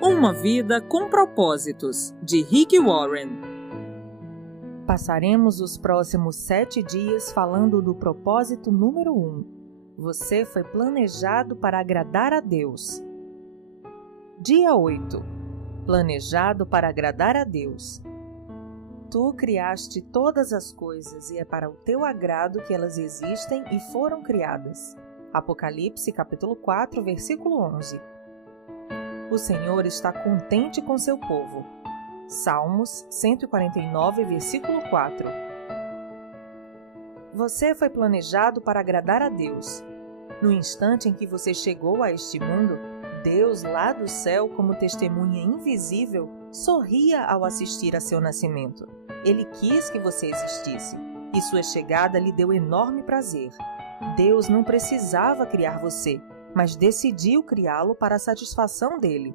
Uma vida com propósitos, de Rick Warren. Passaremos os próximos 7 dias falando do propósito número 1. Você foi planejado para agradar a Deus. Dia 8. Planejado para agradar a Deus. Tu criaste todas as coisas e é para o teu agrado que elas existem e foram criadas. Apocalipse capítulo 4, versículo 11. O Senhor está contente com seu povo. Salmos 149, versículo 4. Você foi planejado para agradar a Deus. No instante em que você chegou a este mundo, Deus lá do céu, como testemunha invisível, sorria ao assistir a seu nascimento. Ele quis que você existisse, e sua chegada lhe deu enorme prazer. Deus não precisava criar você, mas decidiu criá-lo para a satisfação dele.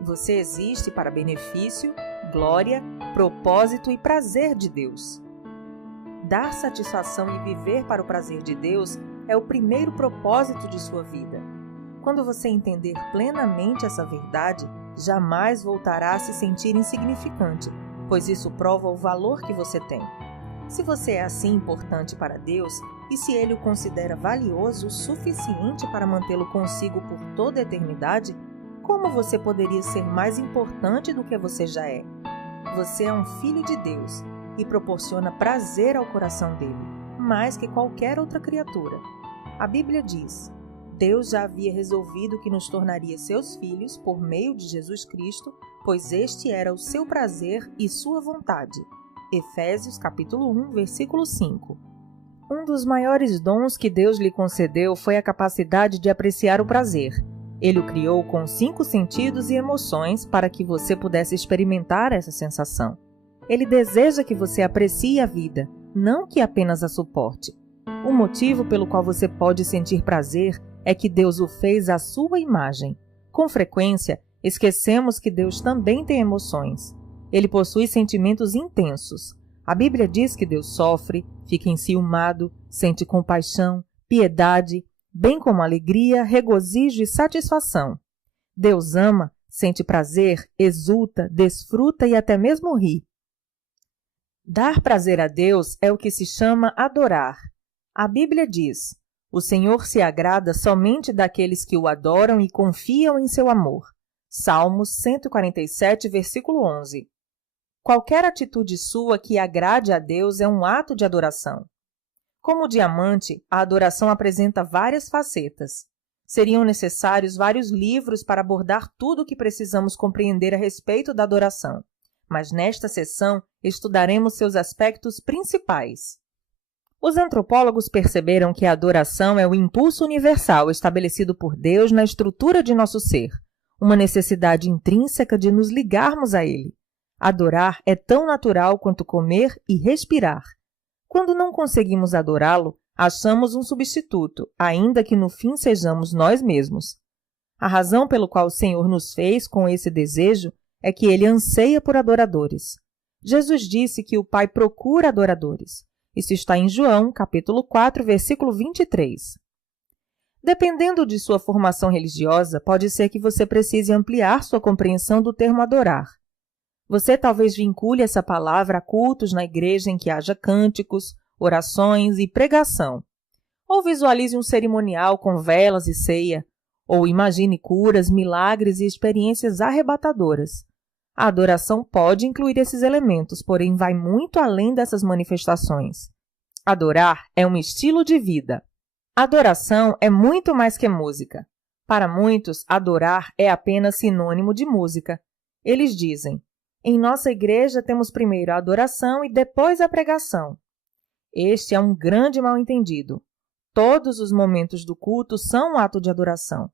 Você existe para benefício, glória, propósito e prazer de Deus. Dar satisfação e viver para o prazer de Deus é o primeiro propósito de sua vida. Quando você entender plenamente essa verdade, jamais voltará a se sentir insignificante, pois isso prova o valor que você tem. Se você é assim importante para Deus, e se Ele o considera valioso o suficiente para mantê-lo consigo por toda a eternidade, como você poderia ser mais importante do que você já é? Você é um filho de Deus e proporciona prazer ao coração dele, mais que qualquer outra criatura. A Bíblia diz: Deus já havia resolvido que nos tornaria seus filhos por meio de Jesus Cristo, pois este era o seu prazer e sua vontade. Efésios capítulo 1, versículo 5. Um dos maiores dons que Deus lhe concedeu foi a capacidade de apreciar o prazer. Ele o criou com 5 sentidos e emoções para que você pudesse experimentar essa sensação. Ele deseja que você aprecie a vida, não que apenas a suporte. O motivo pelo qual você pode sentir prazer é que Deus o fez à sua imagem. Com frequência, esquecemos que Deus também tem emoções. Ele possui sentimentos intensos. A Bíblia diz que Deus sofre, fica enciumado, sente compaixão, piedade, bem como alegria, regozijo e satisfação. Deus ama, sente prazer, exulta, desfruta e até mesmo ri. Dar prazer a Deus é o que se chama adorar. A Bíblia diz: o Senhor se agrada somente daqueles que o adoram e confiam em seu amor. Salmos 147, versículo 11. Qualquer atitude sua que agrade a Deus é um ato de adoração. Como diamante, a adoração apresenta várias facetas. Seriam necessários vários livros para abordar tudo o que precisamos compreender a respeito da adoração, mas nesta sessão estudaremos seus aspectos principais. Os antropólogos perceberam que a adoração é o impulso universal estabelecido por Deus na estrutura de nosso ser, uma necessidade intrínseca de nos ligarmos a Ele. Adorar é tão natural quanto comer e respirar. Quando não conseguimos adorá-lo, achamos um substituto, ainda que no fim sejamos nós mesmos. A razão pelo qual o Senhor nos fez com esse desejo é que Ele anseia por adoradores. Jesus disse que o Pai procura adoradores. Isso está em João, capítulo 4, versículo 23. Dependendo de sua formação religiosa, pode ser que você precise ampliar sua compreensão do termo adorar. Você talvez vincule essa palavra a cultos na igreja em que haja cânticos, orações e pregação. Ou visualize um cerimonial com velas e ceia, ou imagine curas, milagres e experiências arrebatadoras. A adoração pode incluir esses elementos, porém vai muito além dessas manifestações. Adorar é um estilo de vida. Adoração é muito mais que música. Para muitos, adorar é apenas sinônimo de música. Eles dizem: em nossa igreja temos primeiro a adoração e depois a pregação. Este é um grande mal-entendido. Todos os momentos do culto são um ato de adoração.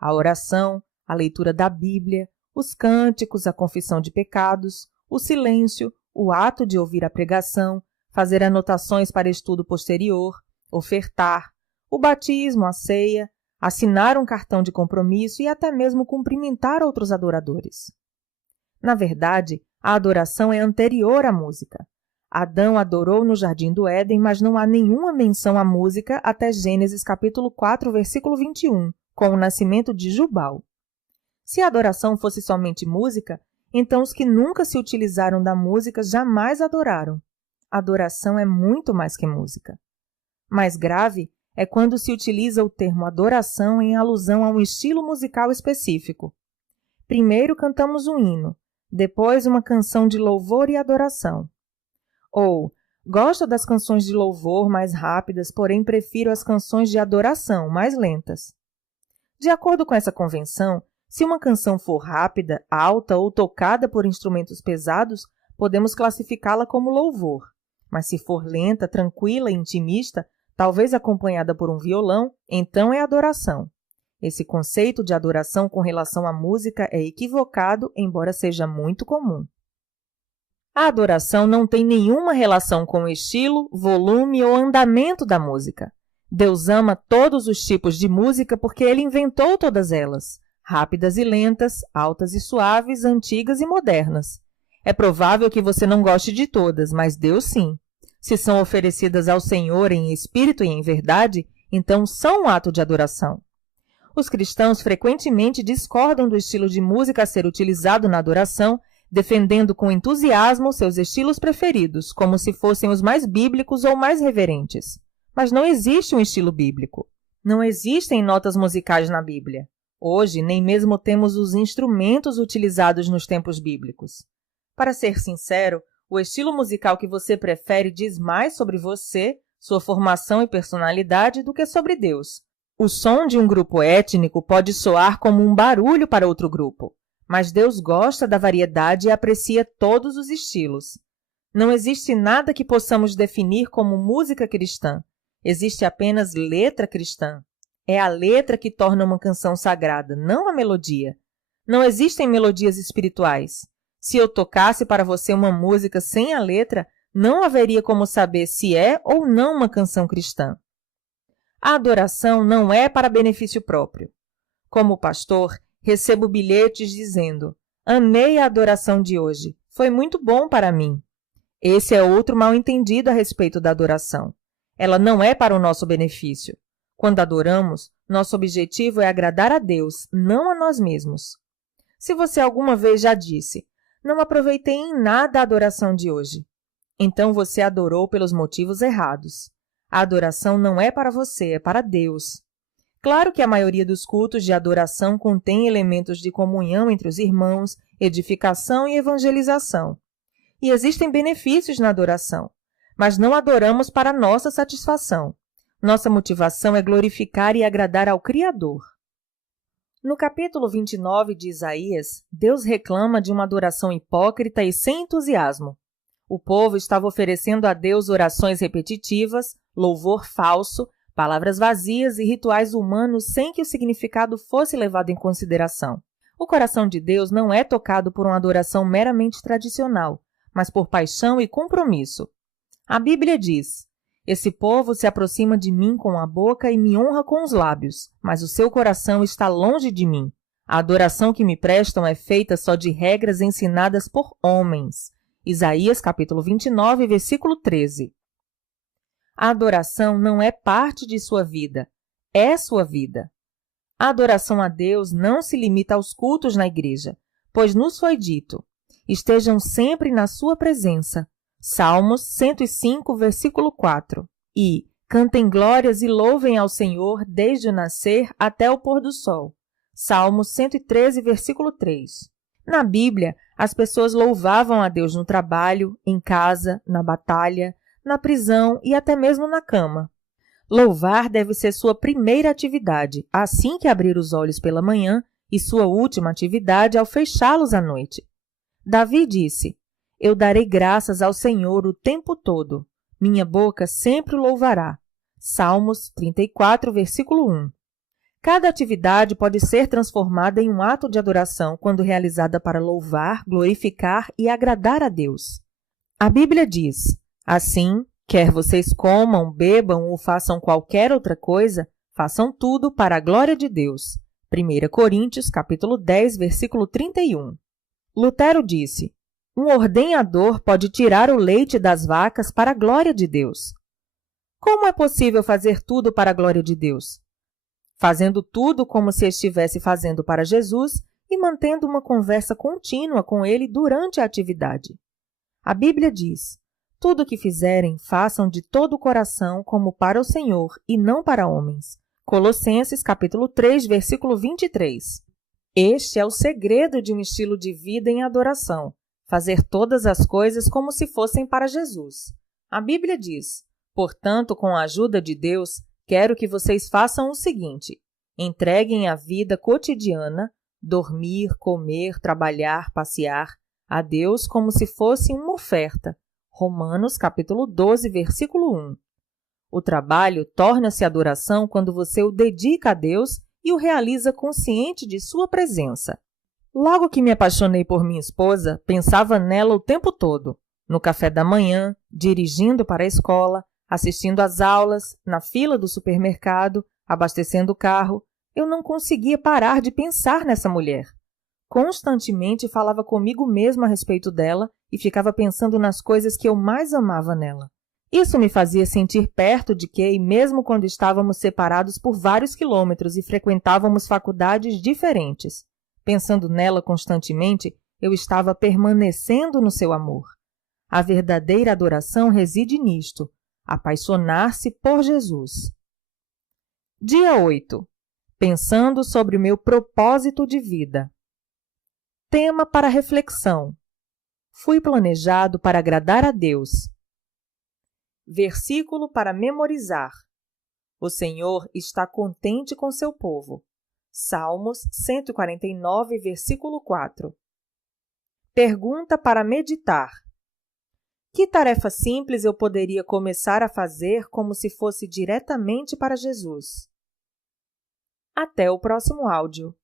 A oração, a leitura da Bíblia, os cânticos, a confissão de pecados, o silêncio, o ato de ouvir a pregação, fazer anotações para estudo posterior, ofertar, o batismo, a ceia, assinar um cartão de compromisso e até mesmo cumprimentar outros adoradores. Na verdade, a adoração é anterior à música. Adão adorou no Jardim do Éden, mas não há nenhuma menção à música até Gênesis capítulo 4, versículo 21, com o nascimento de Jubal. Se a adoração fosse somente música, então os que nunca se utilizaram da música jamais adoraram. Adoração é muito mais que música. Mais grave é quando se utiliza o termo adoração em alusão a um estilo musical específico. Primeiro cantamos um hino, depois uma canção de louvor e adoração. Ou, gosto das canções de louvor mais rápidas, porém prefiro as canções de adoração mais lentas. De acordo com essa convenção, se uma canção for rápida, alta ou tocada por instrumentos pesados, podemos classificá-la como louvor. Mas se for lenta, tranquila e intimista, talvez acompanhada por um violão, então é adoração. Esse conceito de adoração com relação à música é equivocado, embora seja muito comum. A adoração não tem nenhuma relação com o estilo, volume ou andamento da música. Deus ama todos os tipos de música porque Ele inventou todas elas, rápidas e lentas, altas e suaves, antigas e modernas. É provável que você não goste de todas, mas Deus sim. Se são oferecidas ao Senhor em espírito e em verdade, então são um ato de adoração. Os cristãos frequentemente discordam do estilo de música a ser utilizado na adoração, defendendo com entusiasmo seus estilos preferidos, como se fossem os mais bíblicos ou mais reverentes. Mas não existe um estilo bíblico. Não existem notas musicais na Bíblia. Hoje, nem mesmo temos os instrumentos utilizados nos tempos bíblicos. Para ser sincero, o estilo musical que você prefere diz mais sobre você, sua formação e personalidade do que sobre Deus. O som de um grupo étnico pode soar como um barulho para outro grupo, mas Deus gosta da variedade e aprecia todos os estilos. Não existe nada que possamos definir como música cristã. Existe apenas letra cristã. É a letra que torna uma canção sagrada, não a melodia. Não existem melodias espirituais. Se eu tocasse para você uma música sem a letra, não haveria como saber se é ou não uma canção cristã. A adoração não é para benefício próprio. Como pastor, recebo bilhetes dizendo: amei a adoração de hoje, foi muito bom para mim. Esse é outro mal-entendido a respeito da adoração. Ela não é para o nosso benefício. Quando adoramos, nosso objetivo é agradar a Deus, não a nós mesmos. Se você alguma vez já disse: não aproveitei em nada a adoração de hoje, então você adorou pelos motivos errados. A adoração não é para você, é para Deus. Claro que a maioria dos cultos de adoração contém elementos de comunhão entre os irmãos, edificação e evangelização. E existem benefícios na adoração, mas não adoramos para nossa satisfação. Nossa motivação é glorificar e agradar ao Criador. No capítulo 29 de Isaías, Deus reclama de uma adoração hipócrita e sem entusiasmo. O povo estava oferecendo a Deus orações repetitivas, louvor falso, palavras vazias e rituais humanos sem que o significado fosse levado em consideração. O coração de Deus não é tocado por uma adoração meramente tradicional, mas por paixão e compromisso. A Bíblia diz: esse povo se aproxima de mim com a boca e me honra com os lábios, mas o seu coração está longe de mim. A adoração que me prestam é feita só de regras ensinadas por homens. Isaías capítulo 29, versículo 13. A adoração não é parte de sua vida, é sua vida. A adoração a Deus não se limita aos cultos na igreja, pois nos foi dito: estejam sempre na sua presença. Salmos 105, versículo 4. E cantem glórias e louvem ao Senhor desde o nascer até o pôr do sol. Salmos 113, versículo 3. Na Bíblia, as pessoas louvavam a Deus no trabalho, em casa, na batalha, na prisão e até mesmo na cama. Louvar deve ser sua primeira atividade, assim que abrir os olhos pela manhã, e sua última atividade ao fechá-los à noite. Davi disse: eu darei graças ao Senhor o tempo todo. Minha boca sempre o louvará. Salmos 34, versículo 1. Cada atividade pode ser transformada em um ato de adoração quando realizada para louvar, glorificar e agradar a Deus. A Bíblia diz: assim, quer vocês comam, bebam ou façam qualquer outra coisa, façam tudo para a glória de Deus. 1 Coríntios, capítulo 10, versículo 31. Lutero disse: um ordenhador pode tirar o leite das vacas para a glória de Deus. Como é possível fazer tudo para a glória de Deus? Fazendo tudo como se estivesse fazendo para Jesus e mantendo uma conversa contínua com ele durante a atividade. A Bíblia diz: tudo o que fizerem, façam de todo o coração como para o Senhor e não para homens. Colossenses capítulo 3, versículo 23. Este é o segredo de um estilo de vida em adoração: fazer todas as coisas como se fossem para Jesus. A Bíblia diz: portanto, com a ajuda de Deus, quero que vocês façam o seguinte: entreguem a vida cotidiana, dormir, comer, trabalhar, passear, a Deus como se fosse uma oferta. Romanos capítulo 12, versículo 1. O trabalho torna-se adoração quando você o dedica a Deus e o realiza consciente de sua presença. Logo que me apaixonei por minha esposa, pensava nela o tempo todo. No café da manhã, dirigindo para a escola, assistindo às aulas, na fila do supermercado, abastecendo o carro, eu não conseguia parar de pensar nessa mulher. Constantemente falava comigo mesma a respeito dela e ficava pensando nas coisas que eu mais amava nela. Isso me fazia sentir perto de Kay, mesmo quando estávamos separados por vários quilômetros e frequentávamos faculdades diferentes. Pensando nela constantemente, eu estava permanecendo no seu amor. A verdadeira adoração reside nisto: apaixonar-se por Jesus. Dia 8. Pensando sobre o meu propósito de vida. Tema para reflexão: fui planejado para agradar a Deus. Versículo para memorizar: o Senhor está contente com seu povo. Salmos 149, versículo 4. Pergunta para meditar: que tarefa simples eu poderia começar a fazer como se fosse diretamente para Jesus? Até o próximo áudio.